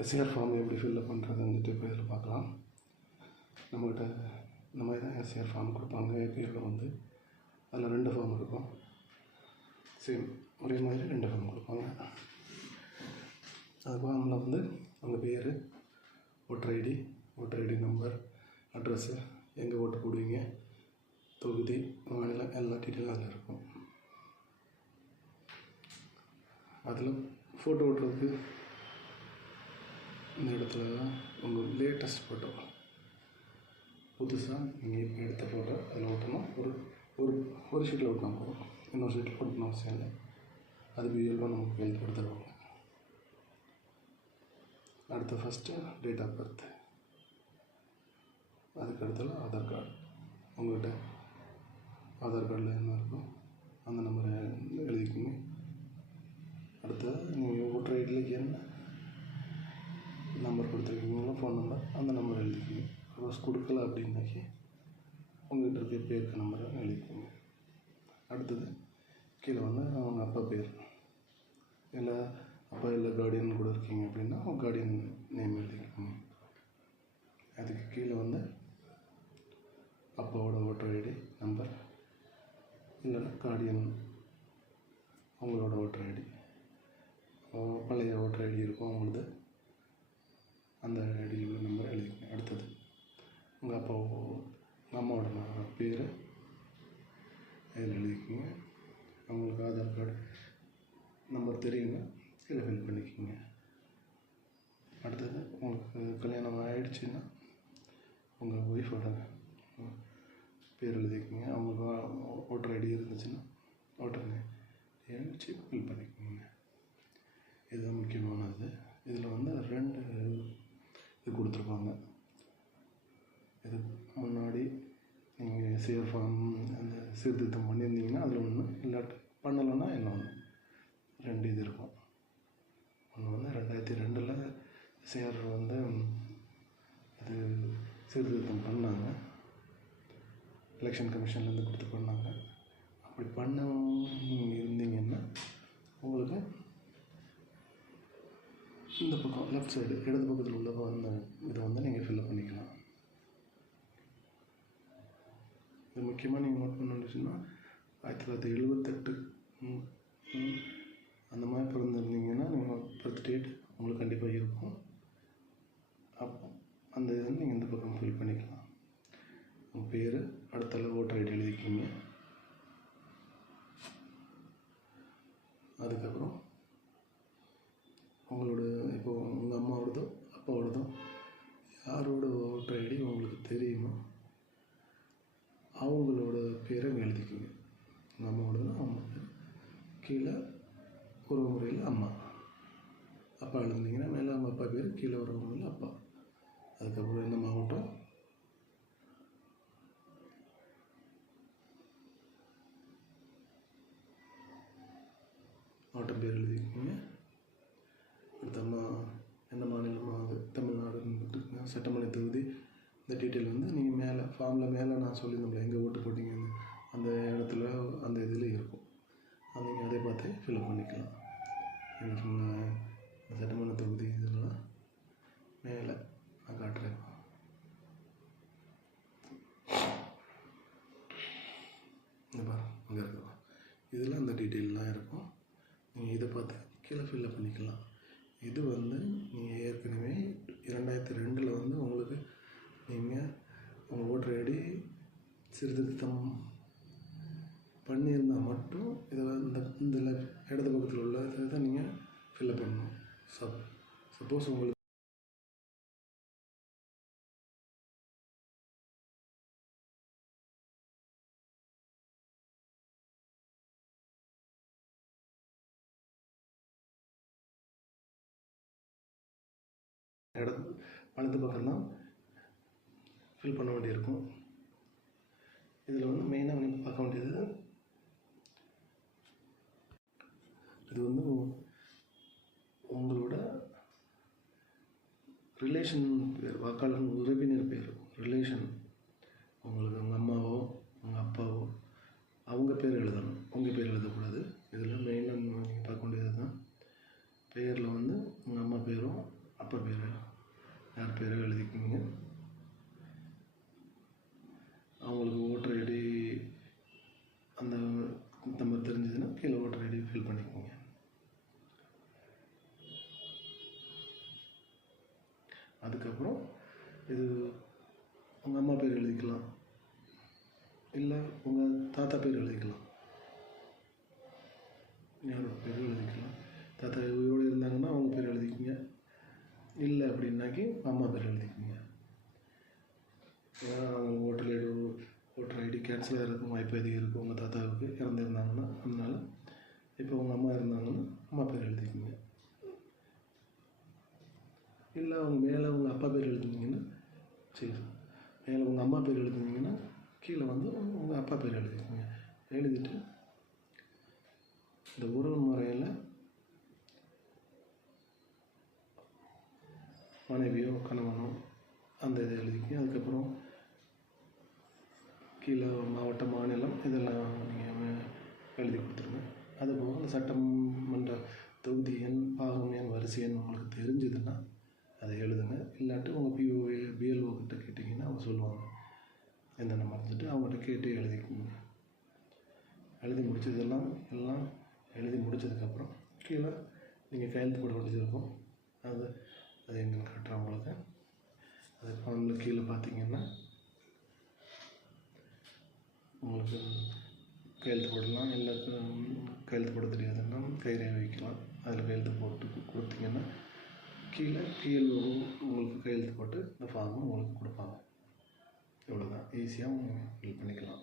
SAR form எப்படி fill up பண்ணுறதுன்னுட்டு இப்போ இதில் பார்க்கலாம். நம்மக்கிட்ட இந்த மாதிரி தான் எஸ்ஏஆர் ஃபார்ம் கொடுப்பாங்க. ஏபிஎல்ல வந்து. அதில் ரெண்டு ஃபார்ம் இருக்கும். சேம் ஒரே மாதிரி ரெண்டு ஃபார்ம் கொடுப்பாங்க. அது ஃபார்மில் வந்து உங்கள் பேர் voter ID voter ID number address எங்கே ஓட்டு போடுவீங்க தொகுதி மாநிலம் எல்லா டீட்டெயிலும் அதில் இருக்கும். அதில் ஃபோட்டோ ஓட்டுறதுக்கு இந்த இடத்துல உங்கள் லேட்டஸ்ட் ஃபோட்டோ புதுசாக நீங்கள் இப்போ எடுத்த ஃபோட்டோ அதில் ஓட்டணும் ஒரு ஒரு ஒரு ஷீட்டில் ஓட்டினா போதும் இன்னொரு ஷீட்டில் ஓட்டணும் அவசியம் இல்லை அது பிஎல்ஓ நமக்கு எழுதி கொடுத்துருவாங்க அடுத்து ஃபஸ்ட்டு டேட் ஆஃப் பர்த் அதுக்கு அடுத்தது ஆதார் கார்டு உங்கள்கிட்ட ஆதார் கார்டில் என்ன இருக்கோ அந்த நம்பரை எழுதிக்கோங்க அடுத்தது நீங்கள் ஓட்டர் ஐடியில் என்ன நம்பர் கொடுத்துருக்கீங்களோ ஃபோன் நம்பர் அந்த நம்பர் எழுதிக்கோங்க. சப்போஸ் கொடுக்கல அப்படின்னாக்கி உங்கள்கிட்ட இருக்க பேருக்கு நம்பரை எழுதிக்கோங்க. அடுத்தது கீழே வந்து அவங்க அப்பா பேர். இல்லை அப்பா இல்லை கார்டியன் கூட இருக்கீங்க அப்படின்னா உங்கள் கார்டியன் நேம் எழுதிக்கோங்க. அதுக்கு கீழே வந்து அப்பாவோட ஓட்டர் ஐடி நம்பர் இல்லைன்னா கார்டியன் அவங்களோட ஓட்டர் ஐடி பழைய ஓட்டர் ஐடி இருக்கும் அவங்களது அந்த ஐடியில் உள்ள நம்பர் அடுத்தது உங்கள் அப்பா உங்கள் அம்மாவோட பேரை இதில் எழுதிக்கோங்க. அவங்களுக்கு ஆதார் கார்டு நம்பர் தெரியுங்க கீழே ஃபில் பண்ணிக்கோங்க. அடுத்தது உங்களுக்கு கல்யாணம் ஆகிடுச்சின்னா உங்கள் ஒய்ஃபோட பேர் எழுதிக்கோங்க. அவங்களுக்கு ஓட்டர் ஐடி இருந்துச்சுன்னா ஓட்டர் எழுதிச்சு ஃபில் பண்ணிக்கோங்க. இதுதான் முக்கியமானது. இதில் வந்து ரெண்டு இது கொடுத்துருப்பாங்க இது முன்னாடி நீங்கள் சிஎஃப்எம் ஃபார்ம் அந்த சீர்திருத்தம் பண்ணியிருந்தீங்கன்னா அதில் ஒன்று இல்லாட்டி பண்ணலைன்னா இன்னொன்று ரெண்டு இது இருக்கும். ஒன்று வந்து ரெண்டாயிரத்தி ரெண்டில் சிஆர் வந்து அது சீர்திருத்தம் பண்ணாங்க. எலெக்ஷன் கமிஷன்லேருந்து கொடுத்து பண்ணாங்க. அப்படி பண்ண இருந்தீங்கன்னா உங்களுக்கு இந்த பக்கம் லெஃப்ட் சைடு இடது பக்கத்தில் உள்ள அந்த இதை வந்து நீங்கள் ஃபில்அப் பண்ணிக்கலாம். இது முக்கியமாக நீங்கள் நோட் பண்ணணுச்சுன்னா ஆயிரத்தி தொள்ளாயிரத்தி எழுபத்தெட்டு அந்த மாதிரி பிறந்திருந்தீங்கன்னா நீங்கள் பர்த் டேட் உங்களுக்கு கண்டிப்பாக இருக்கும். அப்போ அந்த இது வந்து நீங்கள் இந்த பக்கம் ஃபில் பண்ணிக்கலாம். உங்கள் பேர் அடுத்தால ஓட்டர் ஐடி எழுதிக்கிங்க. அதுக்கப்புறம் தெரியுமோ? அவங்களோட பேரை இங்க எழுதிக்கோங்க. உங்கள் அம்மா பேர். கீழே ஒரு முறையில் அம்மா. அப்பா எழுதுனீங்கன்னா மேலே அவங்க அப்பா பேர் கீழே உறவு முறையில் அப்பா. அதுக்கப்புறம் இந்த மாவட்டம். மாவட்டம் பேர் எழுதிக்கோங்க. அடுத்த அம்மா என்ன மாநிலமாக தமிழ்நாடுன்னு சட்டமன்ற தொகுதி இந்த டீட்டெயில் வந்து நீங்கள் மேலே ஃபார்மில் மேலே நான் சொல்லியிருந்தோம்ல எங்கே ஓட்டு போட்டீங்கன்னு. அந்த இடத்துல அந்த இதில் இருக்கும். அது நீங்கள் அதை பார்த்து ஃபில்அப் பண்ணிக்கலாம். என்ன சொன்ன சட்டமன்ற தொகுதி இதெல்லாம் மேலே நான் காட்டுறேன். இந்த பாரு இங்கே இருக்கும் இதில் அந்த டீட்டெயிலெலாம் இருக்கும். நீங்கள் இதை பார்த்து கீழே ஃபில்அப் பண்ணிக்கலாம். இது வந்து நீங்கள் ஏற்கனவே இரண்டாயிரத்தி ரெண்டில் வந்து உங்களுக்கு நீங்கள் உங்கள் ஓட்டர் ஐடி சீர்திருத்தம் பண்ணியிருந்தால் மட்டும் இதில் இந்த இந்த இடது பக்கத்தில் உள்ள இதை தான் நீங்கள் ஃபில்அப் பண்ணணும். சப் சப்போஸ் உங்களுக்கு இடது வலது பக்கம் தான் ஃபில் பண்ண வேண்டியிருக்கும். இதில் வந்து மெயினாக நீங்கள் பார்க்க வேண்டியது இது வந்து உங்களோட ரிலேஷன் பேர் வாக்காளர் உறவினர் பேர் ரிலேஷன் உங்களுக்கு உங்கள் அம்மாவோ உங்கள் அப்பாவோ அவங்க பேர் எழுதணும். உங்கள் பேர் எழுதக்கூடாது. இதில் மெயினாக நீங்கள் பார்க்க வேண்டியது தான். பேரில் வந்து உங்கள் அம்மா பேரும் அப்பா பேர் யார் பேரும் எழுதிக்குவீங்க அவங்களுக்கு ஓட்டர் ஐடி அந்த நம்பர் தெரிஞ்சதுன்னா கீழே ஓட்டர் ஐடி ஃபில் பண்ணிக்கோங்க அதுக்கப்புறம் இது உங்கள் அம்மா பேர் எழுதிக்கலாம். இல்லை உங்கள் தாத்தா பேர் எழுதிக்கலாம். யாரோட பேர் எழுதிக்கலாம். தாத்தா உயிரோடு இருந்தாங்கன்னா அவங்க பேர் எழுதிக்கோங்க. இல்லை அப்படின்னாக்கி அம்மா பேர் எழுதிக்கோங்க. ஏன்னா அவங்க voter ID voter ID cancel ஆகிறதுக்கு வாய்ப்பு அதிகம் இருக்குது உங்கள் தாத்தாவுக்கு இறந்துருந்தாங்கன்னா அதனால இப்போ உங்கள் அம்மா இருந்தாங்கன்னா அம்மா பேர் எழுதிக்கோங்க. இல்லை அவங்க மேலே உங்கள் அப்பா பேர் எழுதுனீங்கன்னா சரி. மேலே உங்கள் அம்மா பேர் எழுதுனீங்கன்னா கீழே வந்து உங்கள் அப்பா பேர் எழுதிக்கோங்க. எழுதிட்டு இந்த உறவு முறையில் மனைவியோ கணவனோ அந்த இதை எழுதிக்கோங்க. அதுக்கப்புறம் கீழே மாவட்ட மாநிலம் இதெல்லாம் நீங்கள் எழுதி கொடுத்துருங்க அதுபோக அந்த சட்டமன்ற தொகுதி எண் பாகம் எண் வரிசை எண் உங்களுக்கு தெரிஞ்சதுன்னா அதை எழுதுங்க இல்லாட்டி உங்கள் பிஓ பிஎல்ஓ கிட்ட கேட்டிங்கன்னா அவங்க சொல்லுவாங்க என்னென்ன அவங்கள்ட்ட கேட்டு எழுதிக்கோங்க எழுதி முடித்ததெல்லாம் எல்லாம் எழுதி முடிச்சதுக்கப்புறம் கீழே நீங்கள் கையெழுத்து போட வேண்டியது இருக்கும் அது அது எங்கே காட்டுறேன் உங்களுக்கு. அது ஃபார்மில் கீழே பார்த்தீங்கன்னா உங்களுக்கு கையெழுத்து போடலாம். இல்லை கையெழுத்து போட தெரியாதுன்னா கைரேகை வைக்கலாம். அதில் கையெழுத்து போட்டு கொடுத்தீங்கன்னா கீழே கீழே உங்களுக்கு கையெழுத்து போட்டு இந்த ஃபார்மை உங்களுக்கு கொடுப்பாங்க. இவ்வளோதான் ஈஸியாக ஃபில் பண்ணிக்கலாம்